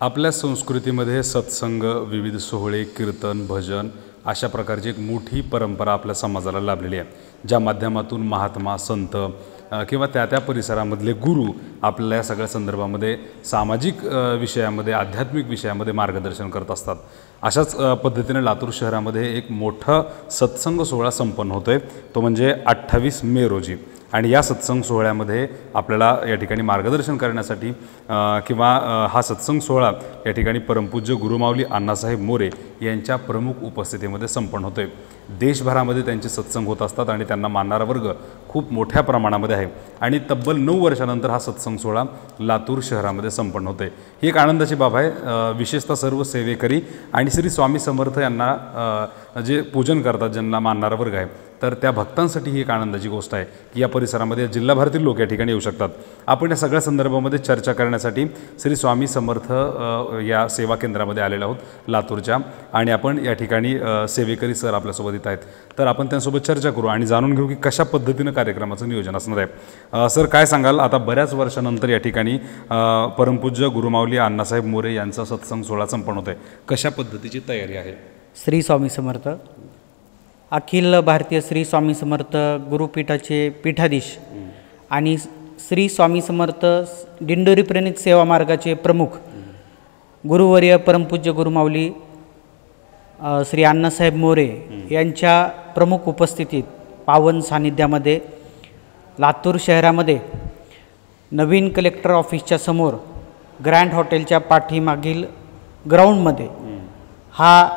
आपल्या संस्कृतीमध्ये सत्संग, विविध सोहळे, कीर्तन, भजन अशा प्रकारची एक मोठी परंपरा आपल्या समाजाला लाभलेली आहे, ज्या माध्यमातून महात्मा, संत किंवा त्या परिसरामधले गुरु आपल्याला या सगळ्या संदर्भामध्ये सामाजिक विषयामध्ये, आध्यात्मिक विषयामध्ये मार्गदर्शन करत असतात। अशाच पद्धतीने लातूर शहरामध्ये एक मोठा सत्संग सोहळा संपन्न होतोय, तो म्हणजे 28 मे रोजी। आणि या सत्संग सोहळ्यामध्ये आपल्याला या ठिकाणी मार्गदर्शन करण्यासाठी किंवा हा सत्संग सोहळा या ठिकाणी परमपूज्य गुरुमाऊली अण्णासाहेब मोरे यांच्या प्रमुख उपस्थितीमध्ये संपन्न होतोय। देशभरामध्ये त्यांचे सत्संग होत असतात आणि त्यांना मानणारा वर्ग खूप मोठ्या प्रमाणामध्ये आहे आणि तब्बल 9 वर्षानंतर हा सत्संग सोहळा लातूर शहरामध्ये संपन्न होतोय। ही एक आनंदाची बाब आहे। विशेषतः सर्व सेवेकरी आणि श्री स्वामी समर्थ यांना जे पूजन करतात, ज्यांना मानणारा वर्ग आहे, तर त्या भक्तांसाठी ही एक आनंदाची गोष्ट आहे की या परिसरामध्ये जिल्हाभरातील लोक या ठिकाणी येऊ शकतात। आपण या सगळ्या संदर्भामध्ये चर्चा करण्यासाठी श्री स्वामी समर्थ या सेवा केंद्रामध्ये आलेलो आहोत लातूरच्या, आणि आपण या ठिकाणी सेवेकरी सर आपल्यासोबत येत आहेत, तर आपण त्यांच्यासोबत चर्चा करू आणि जाणून घेऊ की कशा पद्धतीनं कार्यक्रमाचं नियोजन असणार आहे। सर, काय सांगाल, आता बऱ्याच वर्षानंतर या ठिकाणी परमपूज्य गुरुमाऊली अण्णासाहेब मोरे यांचा सत्संग सोहळा संपन्न होत आहे, कशा पद्धतीची तयारी आहे? श्री स्वामी समर्थ। अखिल भारतीय श्री स्वामी समर्थ गुरुपीठाचे पीठाधीश आणि श्री स्वामी समर्थ दिंडोरी प्रणित सेवा मार्गाचे प्रमुख गुरुवर्य परमपूज्य गुरुमाऊली श्री अण्णासाहेब मोरे यांच्या प्रमुख उपस्थितीत पावन सानिध्यामध्ये लातूर शहरामध्ये नवीन कलेक्टर ऑफिसच्या समोर ग्रँड हॉटेलच्या पाठीमागील ग्राउंडमध्ये हा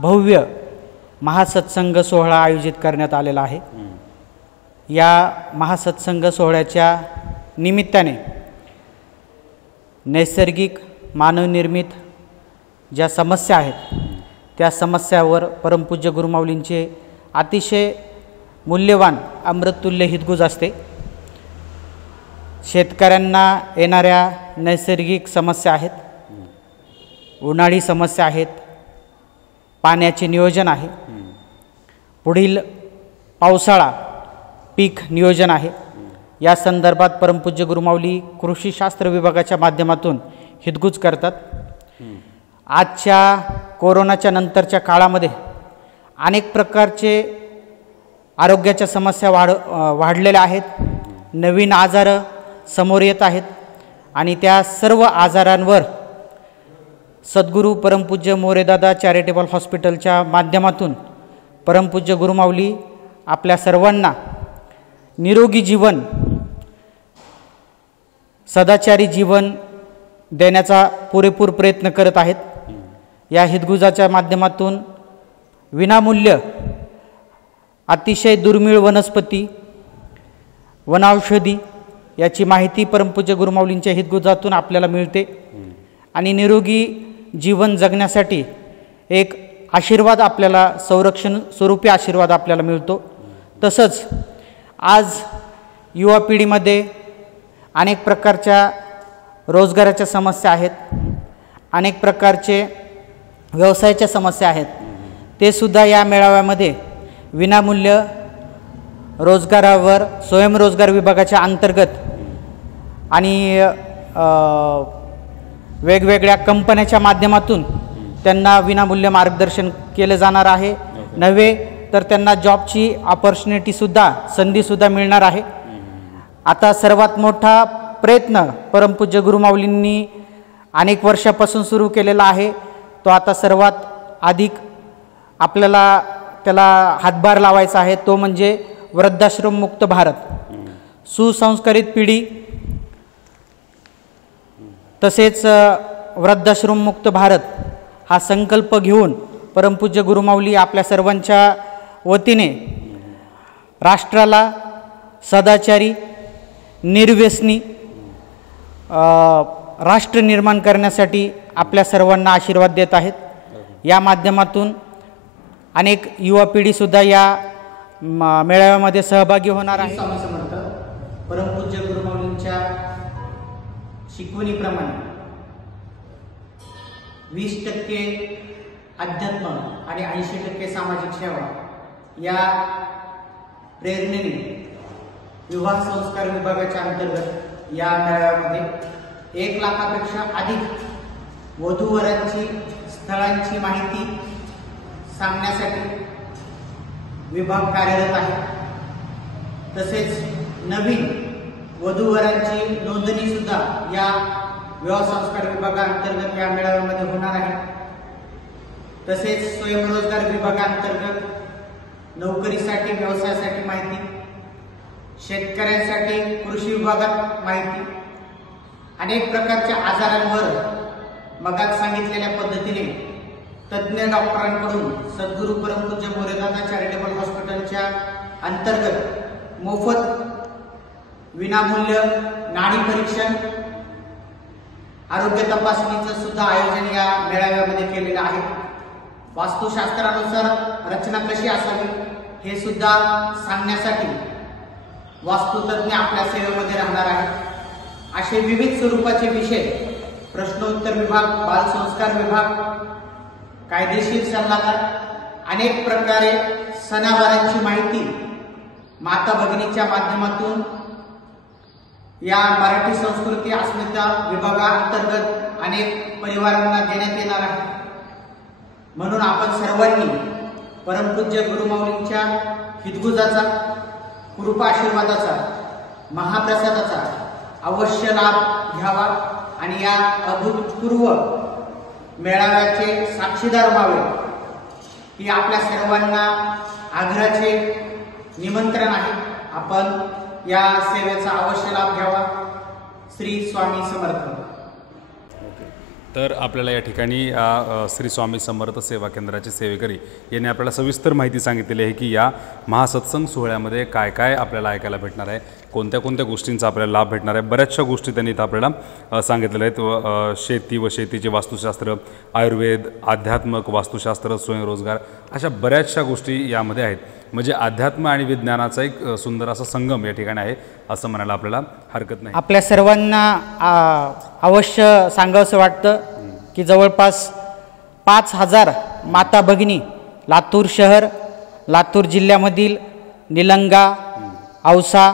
भव्य महासत्संग सोहळा आयोजित करण्यात आलेला आहे। या महासत्संग सोहळ्याच्या निमित्ताने नैसर्गिक मानवनिर्मित ज्या समस्या आहेत त्या समस्यावर परमपूज्य गुरुमाऊलींचे अतिशय मूल्यवान अमृततुल्य हितगुज असते। शेतकऱ्यांना येणाऱ्या नैसर्गिक समस्या आहेत, उन्हाळी समस्या आहेत, पाण्याचे नियोजन आहे, पुढील पावसाळा पीक नियोजन आहे, या संदर्भात परमपूज्य गुरुमाऊली कृषीशास्त्र विभागाच्या माध्यमातून हितगुज करतात। आजच्या कोरोनाच्या नंतरच्या काळामध्ये अनेक प्रकारचे आरोग्याच्या समस्या वाढलेल्या आहेत, नवीन आजार समोर येत आहेत आणि त्या सर्व आजारांवर सद्गुरू परमपूज्य मोरेदादा चॅरिटेबल हॉस्पिटलच्या माध्यमातून परमपूज्य गुरुमाऊली आपल्या सर्वांना निरोगी जीवन, सदाचारी जीवन देण्याचा पुरेपूर प्रयत्न करत आहेत। या हितगुजाच्या माध्यमातून विनामूल्य अतिशय दुर्मिळ वनस्पती, वनौषधी याची माहिती परमपूज्य गुरुमाऊलींच्या हितगुजातून आपल्याला मिळते आणि निरोगी जीवन जगण्यासाठी एक आशीर्वाद आपल्याला, संरक्षण स्वरूपी आशीर्वाद आपल्याला मिळतो। तसंच आज युवा पिढीमध्ये अनेक प्रकारच्या रोजगाराच्या समस्या आहेत, अनेक प्रकारचे व्यवसायाच्या समस्या आहेत, ते सुद्धा या मेळाव्यामध्ये विनामूल्य रोजगारावर स्वयंरोजगार विभागाच्या अंतर्गत आणि वेगवेगळ्या कंपन्याच्या माध्यमातून त्यांना विनामूल्य मार्गदर्शन केले जाणार आहे। नव्हे तर त्यांना जॉबची ऑपॉर्च्युनिटीसुद्धा, संधीसुद्धा मिळणार आहे। आता सर्वात मोठा प्रयत्न परमपूज्य गुरुमाऊलींनी अनेक वर्षापासून सुरू केलेला आहे, तो आता सर्वात अधिक आपल्याला त्याला हातभार लावायचा आहे, तो म्हणजे वृद्धाश्रम मुक्त भारत। सुसंस्कारित पिढी तसेच वृद्धाश्रम मुक्त भारत हा संकल्प घेऊन परमपूज्य गुरुमाऊली आपल्या सर्वांच्या वतीने राष्ट्राला सदाचारी, निर्व्यसनी राष्ट्र निर्माण करण्यासाठी आपल्या सर्वांना आशीर्वाद देत आहेत। या माध्यमातून अनेक युवा पिढीसुद्धा या मेळाव्यामध्ये सहभागी होणार आहे। स्वामी समर्थ परमपूज्य गुरुमाऊलींच्या शिकवणीप्रमाणे 20% अध्यात्म आणि 80% सामाजिक सेवा या प्रेरणेने विवाह संस्कार विभागाच्या अंतर्गत या मेळाव्यामध्ये 1 लाखापेक्षा अधिक वधूवरांची स्थळांची माहिती सांगण्यासाठी विभाग कार्यरत आहे। तसेच नवीन वधूवरांची नोंदणी सुद्धा या विवाह संस्कार विभागाअंतर्गत या मेळाव्यामध्ये होणार आहे। तसेच स्वयंरोजगार विभागाअंतर्गत नोकरीसाठी व्यवसायासाठी माहिती, शेतकऱ्यांसाठी कृषी विभागात माहिती, अनेक प्रकारच्या आजारांवर मगात सांगितलेल्या पद्धतीने तज्ज्ञ डॉक्टरांकडून सद्गुरू परमपूज्य मोरेदादा चॅरिटेबल हॉस्पिटलच्या अंतर्गत मोफत विनामूल्य नाडी परीक्षण, आरोग्य तपासणीचं सुद्धा आयोजन या मेळाव्यामध्ये केलेलं आहे। वास्तुशास्त्रानुसार रचना कशी असावी हे सुद्धा सांगण्यासाठी वास्तुतज्ञ आपल्या सेवेमध्ये राहणार आहे। असे विविध स्वरूपाचे विषय, प्रश्नोत्तर विभाग, बालसंस्कार विभाग, कायदेशीर सल्लागार, अनेक प्रकारे सणावारांची माहिती माता भगिनीच्या माध्यमातून या मराठी संस्कृती अस्मिता विभागाअंतर्गत अनेक परिवारांना देण्यात येणार आहे। म्हणून आपण सर्वांनी परमपूज्य गुरुमाऊलींच्या हितगुजाचा, कृपा आशीर्वादाचा, महाप्रसादाचा अवश्य लाभ घ्यावा आणि या अभूतपूर्व मेळाव्याचे साक्षीदार व्हावे ही आपल्या सर्वांना आग्रहाचे निमंत्रण आहे। आपण या सेवेचा अवश्य लाभ घ्यावा। श्री स्वामी समर्थ। तर आपल्याला या ठिकाणी श्री स्वामी समर्थ सेवा केंद्राचे सेवेकरी यांनी आपल्याला सविस्तर माहिती सांगितलेली आहे की या महासत्संग सोहळ्यामध्ये काय काय आपल्याला ऐकायला भेटणार आहे, कोणत्या कोणत्या गोष्टींचा आपल्याला लाभ भेटणार आहे। बऱ्याचशा गोष्टी त्यांनी इथं आपल्याला सांगितलेल्या आहेत। शेती व शेतीचे वास्तुशास्त्र, आयुर्वेद, आध्यात्मक वास्तुशास्त्र, स्वयंरोजगार, अशा बऱ्याचशा गोष्टी यामध्ये आहेत। म्हणजे अध्यात्म आणि विज्ञानाचा एक सुंदर असा संगम या ठिकाणी आहे असं म्हणायला आपल्याला हरकत नाही। आपल्या सर्वांना अवश्य सांगावंसं वाटतं की जवळपास 5000 माता भगिनी लातूर शहर, लातूर जिल्ह्यामधील निलंगा, औसा,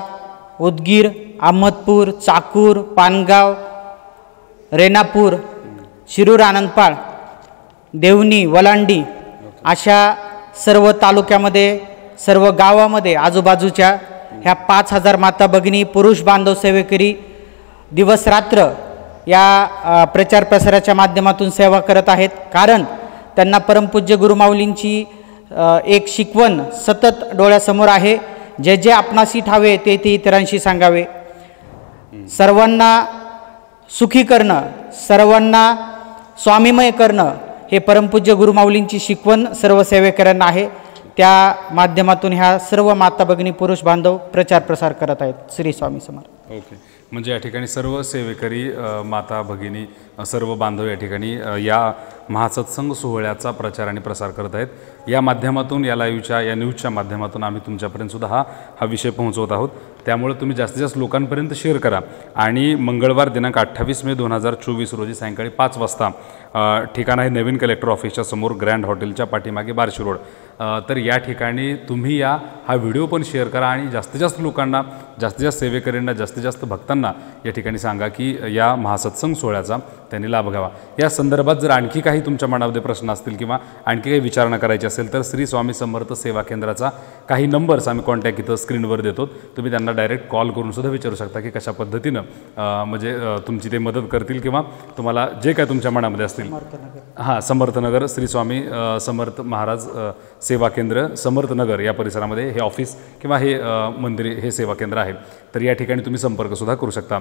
उदगीर, अहमदपूर, चाकूर, पानगाव, रेणापूर, शिरूर, आनंदपाळ, देवणी, वलांडी अशा सर्व तालुक्यामध्ये, सर्व गावामध्ये आजूबाजूच्या ह्या 5000 माता भगिनी, पुरुष बांधव सेवेकरी दिवस रात्र या प्रचार प्रसाराच्या माध्यमातून सेवा करत आहेत। कारण त्यांना परमपूज्य गुरुमाऊलींची एक शिकवण सतत डोळ्यासमोर आहे, जे जे आपणासी ठावे ते ते इतरांशी सांगावे। सर्वांना सुखी करणं, सर्वांना स्वामीमय करणं हे परमपूज्य गुरुमाऊलींची शिकवण सर्व सेवेकऱ्यांना आहे। त्या माध्यमातून ह्या सर्व माता भगिनी, पुरुष बांधव प्रचार प्रसार करत आहेत। श्री स्वामी समर्थ। ओके, म्हणजे या ठिकाणी सर्व सेवेकरी, माता भगिनी, सर्व बांधव या ठिकाणी या महासत्संग सोहळ्याचा प्रचार आणि प्रसार करत आहेत। या माध्यमातून, या लाईव्हच्या, या न्यूजच्या माध्यमातून आम्ही तुमच्यापर्यंत सुद्धा हा विषय पोहोचवत आहोत। त्यामुळे तुम्ही जास्तीत जास्त लोकांपर्यंत शेअर करा। आणि मंगळवार दिनांक 28 मे 2024 रोजी सायंकाळी 5 वाजता ठिकाण आहे नवीन कलेक्टर ऑफिसच्या समोर, ग्रँड हॉटेलच्या पाठीमागे, बार्शी रोड। तर या ठिकाणी तुम्ही हा व्हिडिओ पण शेअर करा आणि जास्तीत जास्त लोकांना, जास्तीत जास्त सेवेकऱ्यांना, जास्तीत जास्त भक्तांना या ठिकाणी सांगा की या महासत्संग सोहळ्याचा त्यांनी लाभ घ्यावा। या संदर्भात जर आणखी काही तुमच्या मनामध्ये प्रश्न असतील किंवा आणखी काही विचारणा करायची असेल तर श्री स्वामी समर्थ सेवा केंद्राचा काही नंबर्स आम्ही कॉन्टॅक्ट इथं स्क्रीनवर देतो। तुम्ही त्यांना डायरेक्ट कॉल करून सुद्धा विचारू शकता की कशा पद्धतीनं म्हणजे तुमची ते मदत करतील किंवा तुम्हाला जे काय तुमच्या मनामध्ये असतील। हां, समर्थनगर श्री स्वामी समर्थ महाराज सेवा केंद्र, समर्थनगर या परिसरामध्ये हे ऑफिस किंवा हे मंदिर, हे सेवा केंद्र आहे। तर या ठिकाणी तुम्ही संपर्क सुद्धा करू शकता।